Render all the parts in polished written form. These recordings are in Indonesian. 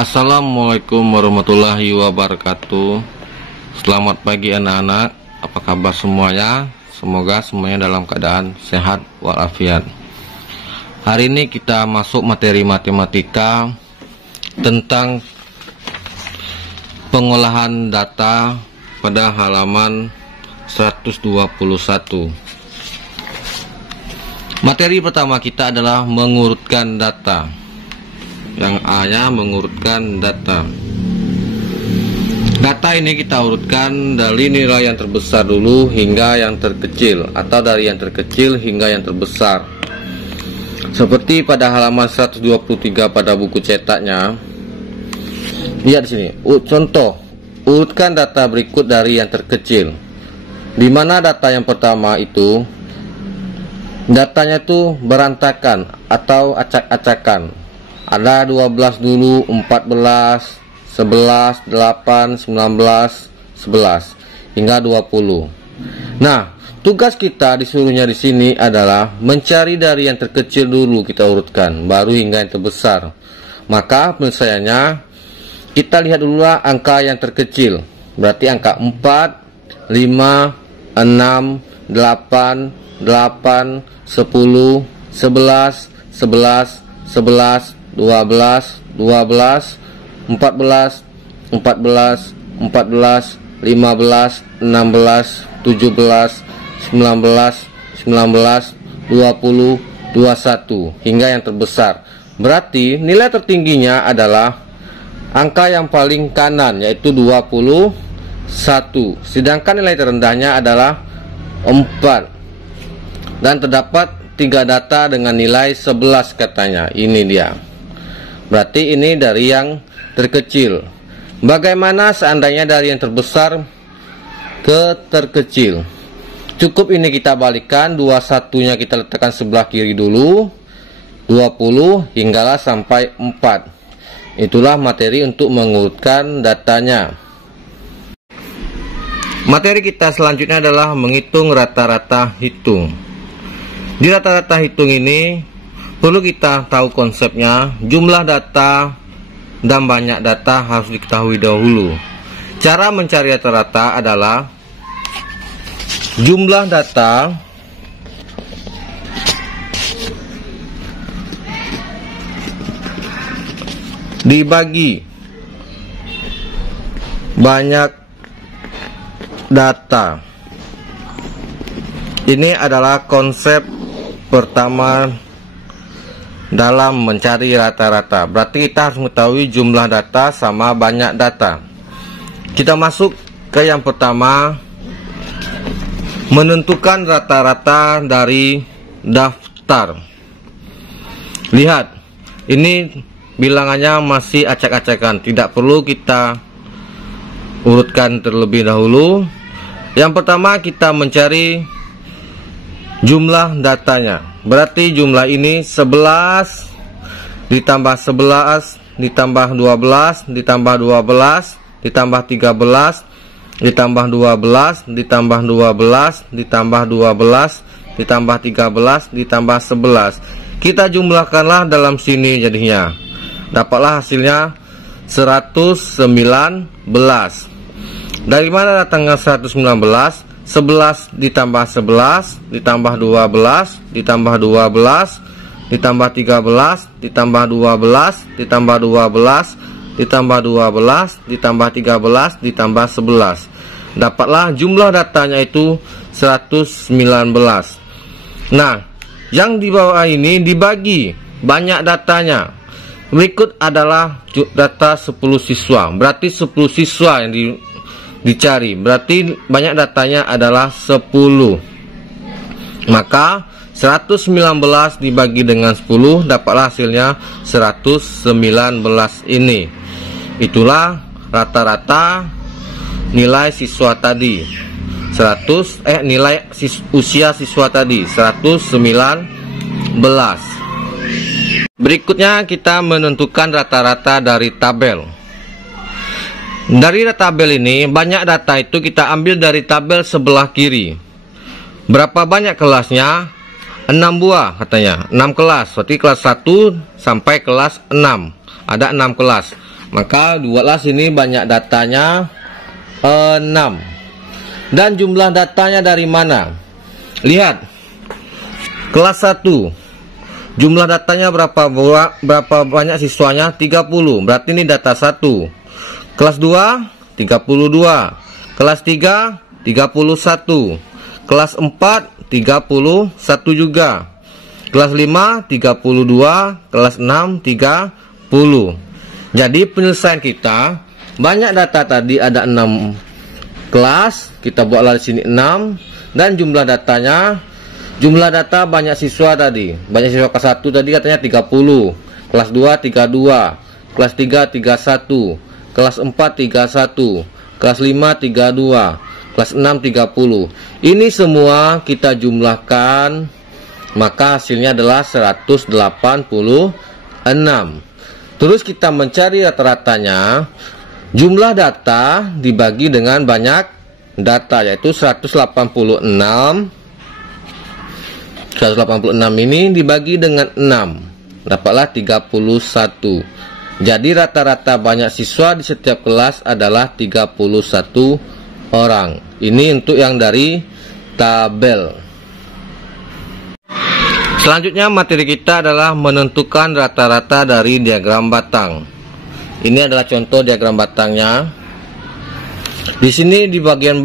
Assalamualaikum warahmatullahi wabarakatuh. Selamat pagi anak-anak, apa kabar semuanya? Semoga semuanya dalam keadaan sehat walafiat. Hari ini kita masuk materi matematika tentang pengolahan data pada halaman 121. Materi pertama kita adalah mengurutkan data. Yang A-nya mengurutkan data. Data ini kita urutkan dari nilai yang terbesar dulu hingga yang terkecil, atau dari yang terkecil hingga yang terbesar. Seperti pada halaman 123 pada buku cetaknya. Lihat di sini. Contoh, urutkan data berikut dari yang terkecil. Di mana data yang pertama itu datanya itu berantakan atau acak-acakan. Ada 12 dulu, 14, 11, 8, 19, 11 hingga 20. Nah, tugas kita disuruhnya di sini adalah mencari dari yang terkecil dulu kita urutkan, baru hingga yang terbesar. Maka penyelesaiannya kita lihat dulu angka yang terkecil. Berarti angka 4, 5, 6, 8, 8, 10, 11, 11, 11, 12, 12, 14, 14, 14, 15, 16, 17, 19, 19, 20, 21 hingga yang terbesar. Berarti nilai tertingginya adalah angka yang paling kanan, yaitu 21. Sedangkan nilai terendahnya adalah 4. Dan terdapat 3 data dengan nilai 11 katanya. Ini dia. Berarti ini dari yang terkecil. Bagaimana seandainya dari yang terbesar ke terkecil? Cukup ini kita balikkan, 21-nya kita letakkan sebelah kiri dulu, 20 hinggalah sampai 4. Itulah materi untuk mengurutkan datanya. Materi kita selanjutnya adalah menghitung rata-rata hitung. Di rata-rata hitung ini perlu kita tahu konsepnya. Jumlah data dan banyak data harus diketahui dahulu. Cara mencari rata-rata adalah jumlah data dibagi banyak data. Ini adalah konsep pertama dalam mencari rata-rata. Berarti kita harus mengetahui jumlah data sama banyak data. Kita masuk ke yang pertama, menentukan rata-rata dari daftar. Lihat, ini bilangannya masih acak-acakan, tidak perlu kita urutkan terlebih dahulu. Yang pertama kita mencari jumlah datanya. Berarti jumlah ini 11 ditambah 11 ditambah 12 ditambah 12 ditambah 13 ditambah 12 ditambah 12 ditambah 12 ditambah 13 ditambah 11. Kita jumlahkanlah dalam sini jadinya. Dapatlah hasilnya 119. Dari mana datangnya 119? 11 ditambah 11 ditambah 12 ditambah 12 ditambah 13 ditambah 12 ditambah 12 ditambah 12 ditambah 13 ditambah 11. Dapatlah jumlah datanya itu 119. Nah, yang di bawah ini dibagi banyak datanya. Berikut adalah data 10 siswa. Berarti 10 siswa yang dicari. Berarti banyak datanya adalah 10. Maka 119 dibagi dengan 10 dapatlah hasilnya 119 ini. Itulah rata-rata nilai siswa tadi. Nilai usia siswa tadi 119. Berikutnya kita menentukan rata-rata dari tabel. Dari tabel ini banyak data itu kita ambil dari tabel sebelah kiri. Berapa banyak kelasnya? 6 buah katanya, 6 kelas. Berarti kelas 1 sampai kelas 6. Ada 6 kelas. Maka buatlah sini banyak datanya 6. Dan jumlah datanya dari mana? Lihat, kelas 1 jumlah datanya berapa banyak siswanya? 30. Berarti ini data 1. Kelas 2 32. Kelas 3 31. Kelas 4 31 juga. Kelas 5 32. Kelas 6 30. Jadi penyelesaian kita, banyak data tadi ada 6 kelas, kita buatlah di sini 6. Dan jumlah datanya, jumlah data banyak siswa tadi, banyak siswa kelas 1 tadi katanya 30, kelas 2 32, kelas 3 31, kelas 4 31, kelas 5 32, kelas 6 30. Ini semua kita jumlahkan, maka hasilnya adalah 186. Terus kita mencari rata-ratanya. Jumlah data dibagi dengan banyak data, yaitu 186. 186 ini dibagi dengan 6, dapatlah 31. Jadi rata-rata banyak siswa di setiap kelas adalah 31 orang. Ini untuk yang dari tabel. Selanjutnya materi kita adalah menentukan rata-rata dari diagram batang. Ini adalah contoh diagram batangnya. Di sini di bagian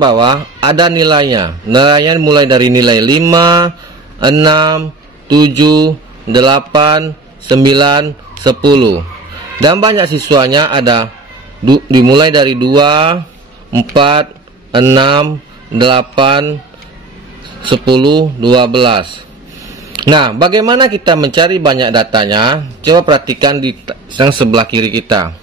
bawah ada nilainya. Nilainya mulai dari nilai 5, 6, 7, 8, 9, 10. Dan banyak siswanya ada dimulai dari 2, 4, 6, 8, 10, 12. Nah, bagaimana kita mencari banyak datanya? Coba perhatikan di yang sebelah kiri kita.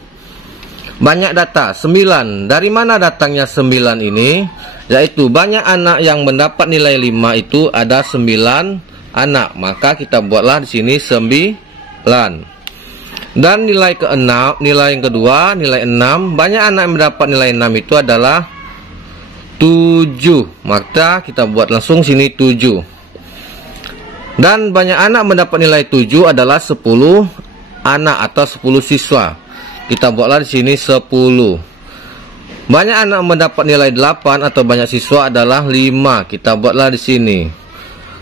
Banyak data 9. Dari mana datangnya 9 ini? Yaitu banyak anak yang mendapat nilai 5 itu ada 9 anak. Maka kita buatlah di sini 9. Dan nilai ke-6, nilai yang kedua, nilai 6. Banyak anak yang mendapat nilai 6 itu adalah 7. Maka kita buat langsung sini 7. Dan banyak anak mendapat nilai 7 adalah 10 anak atau 10 siswa. Kita buatlah di sini 10. Banyak anak mendapat nilai 8 atau banyak siswa adalah 5. Kita buatlah di sini.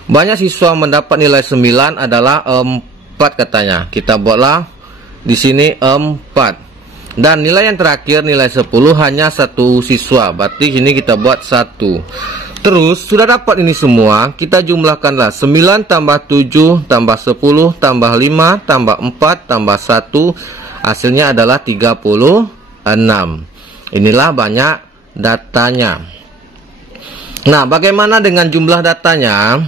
Banyak siswa mendapat nilai 9 adalah 4 katanya. Kita buatlah di sini 4. Dan nilai yang terakhir nilai 10 hanya 1 siswa. Berarti sini kita buat 1. Terus sudah dapat ini semua, kita jumlahkanlah 9 tambah 7 tambah 10 tambah 5 tambah 4 tambah 1, hasilnya adalah 36. Inilah banyak datanya. Nah, bagaimana dengan jumlah datanya?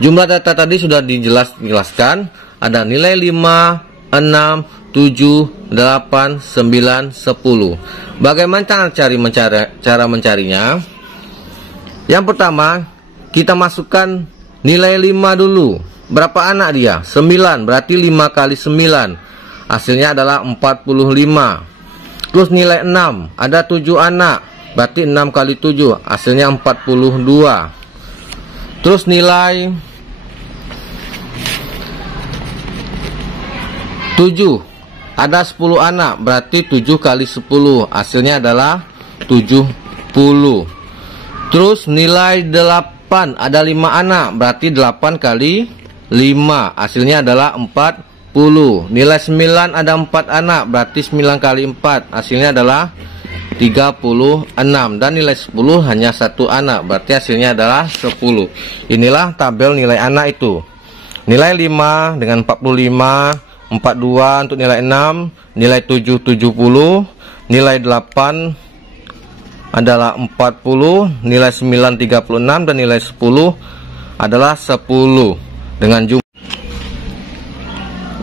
Jumlah data tadi sudah dijelaskan, ada nilai 5, 6, 7, 8, 9, 10. Bagaimana cara mencarinya? Yang pertama, kita masukkan nilai 5 dulu. Berapa anak dia? 9, berarti 5 kali 9. Hasilnya adalah 45. Terus nilai 6, ada 7 anak. Berarti 6 kali 7, hasilnya 42. Terus nilai 7, ada 10 anak. Berarti 7 kali 10, hasilnya adalah 70. Terus nilai 8, ada 5 anak, berarti 8 kali 5, hasilnya adalah 40. Nilai 9 ada 4 anak, berarti 9 kali 4, hasilnya adalah 36. Dan nilai 10 hanya 1 anak, berarti hasilnya adalah 10. Inilah tabel nilai anak itu. Nilai 5 dengan 45, 42 untuk nilai 6, nilai 7 70, nilai 8 adalah 40, nilai 9 36, dan nilai 10 adalah 10 dengan jumlah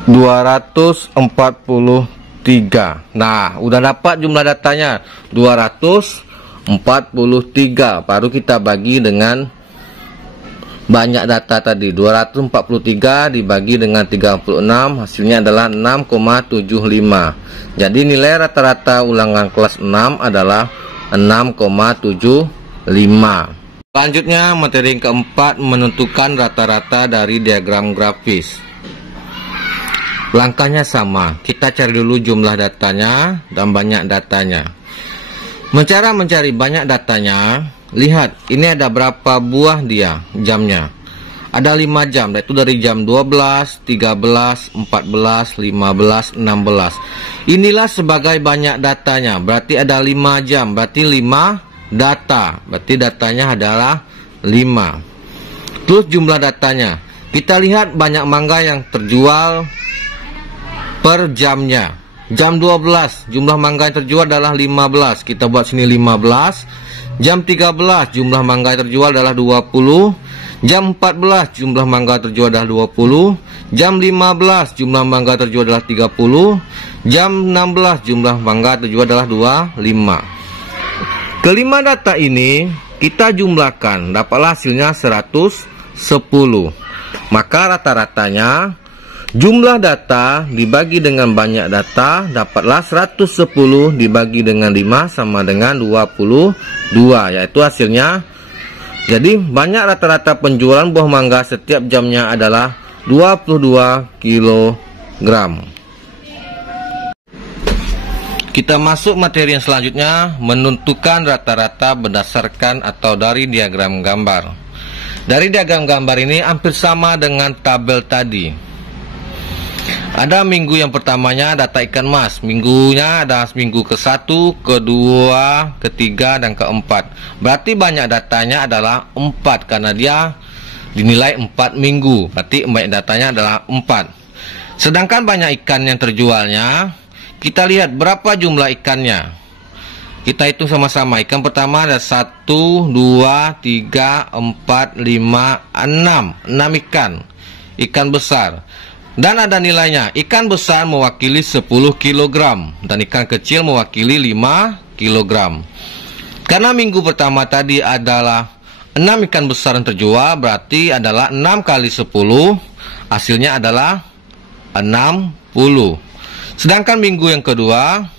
243. Nah, udah dapat jumlah datanya 243. Baru kita bagi dengan banyak data tadi. 243 dibagi dengan 36, hasilnya adalah 6,75. Jadi nilai rata-rata ulangan kelas 6 adalah 6,75. Selanjutnya materi yang keempat, menentukan rata-rata dari diagram grafis. Langkahnya sama, kita cari dulu jumlah datanya dan banyak datanya. Cara mencari banyak datanya, lihat ini ada berapa buah dia jamnya. Ada 5 jam, yaitu dari jam 12, 13, 14, 15, 16. Inilah sebagai banyak datanya, berarti ada 5 jam, berarti 5 data, berarti datanya adalah 5. Terus jumlah datanya, kita lihat banyak mangga yang terjual per jamnya. Jam 12 jumlah mangga yang terjual adalah 15, kita buat sini 15. Jam 13 jumlah mangga yang terjual adalah 20. Jam 14 jumlah mangga terjual adalah 20. Jam 15 jumlah mangga terjual adalah 30. Jam 16 jumlah mangga terjual adalah 25. Kelima data ini kita jumlahkan, dapatlah hasilnya 110. Maka rata-ratanya jumlah data dibagi dengan banyak data, dapatlah 110 dibagi dengan 5 sama dengan 22, yaitu hasilnya. Jadi banyak rata-rata penjualan buah mangga setiap jamnya adalah 22 kg. Kita masuk materi yang selanjutnya, menentukan rata-rata berdasarkan atau dari diagram gambar. Dari diagram gambar ini hampir sama dengan tabel tadi. Ada minggu yang pertamanya data ikan mas. Minggunya ada minggu ke-1, ke-2, ke-3, dan ke-4. Berarti banyak datanya adalah 4 karena dia dinilai 4 minggu. Berarti banyak datanya adalah 4. Sedangkan banyak ikan yang terjualnya, kita lihat berapa jumlah ikannya. Kita hitung sama-sama. Ikan pertama ada 1, 2, 3, 4, 5, 6. 6 ikan. Ikan besar. Dan ada nilainya, ikan besar mewakili 10 kg dan ikan kecil mewakili 5 kg. Karena minggu pertama tadi adalah 6 ikan besar yang terjual, berarti adalah 6 kali 10, hasilnya adalah 60. Sedangkan minggu yang kedua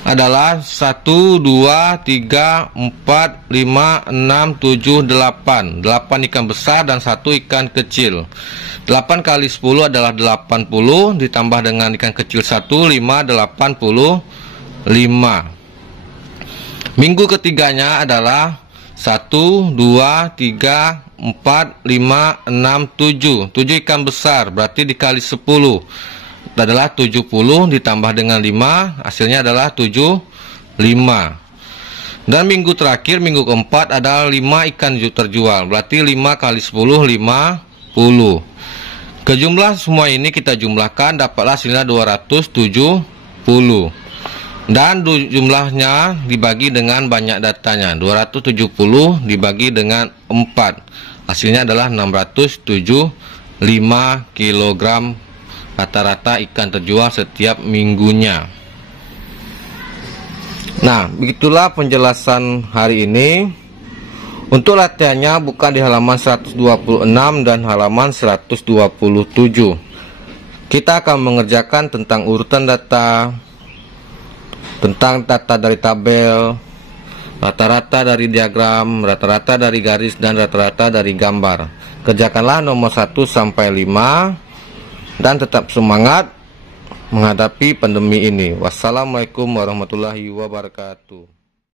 adalah 1, 2, 3, 4, 5, 6, 7, 8. 8 ikan besar dan 1 ikan kecil. 8 kali 10 adalah 80, ditambah dengan ikan kecil 1, 5, 85. Minggu ketiganya adalah 1, 2, 3, 4, 5, 6, 7. 7 ikan besar, berarti dikali 10 adalah 70, ditambah dengan 5, hasilnya adalah 75. Dan minggu terakhir, minggu keempat adalah 5 ikan terjual, berarti 5 kali 10, 50. Kejumlah semua ini kita jumlahkan, dapatlah hasilnya 270. Dan jumlahnya dibagi dengan banyak datanya, 270 dibagi dengan 4, hasilnya adalah 675 kg rata-rata ikan terjual setiap minggunya. Nah, begitulah penjelasan hari ini. Untuk latihannya buka di halaman 126 dan halaman 127. Kita akan mengerjakan tentang urutan data, tentang data dari tabel, rata-rata dari diagram, rata-rata dari garis, dan rata-rata dari gambar. Kerjakanlah nomor 1 sampai 5 dan tetap semangat menghadapi pandemi ini. Wassalamualaikum warahmatullahi wabarakatuh.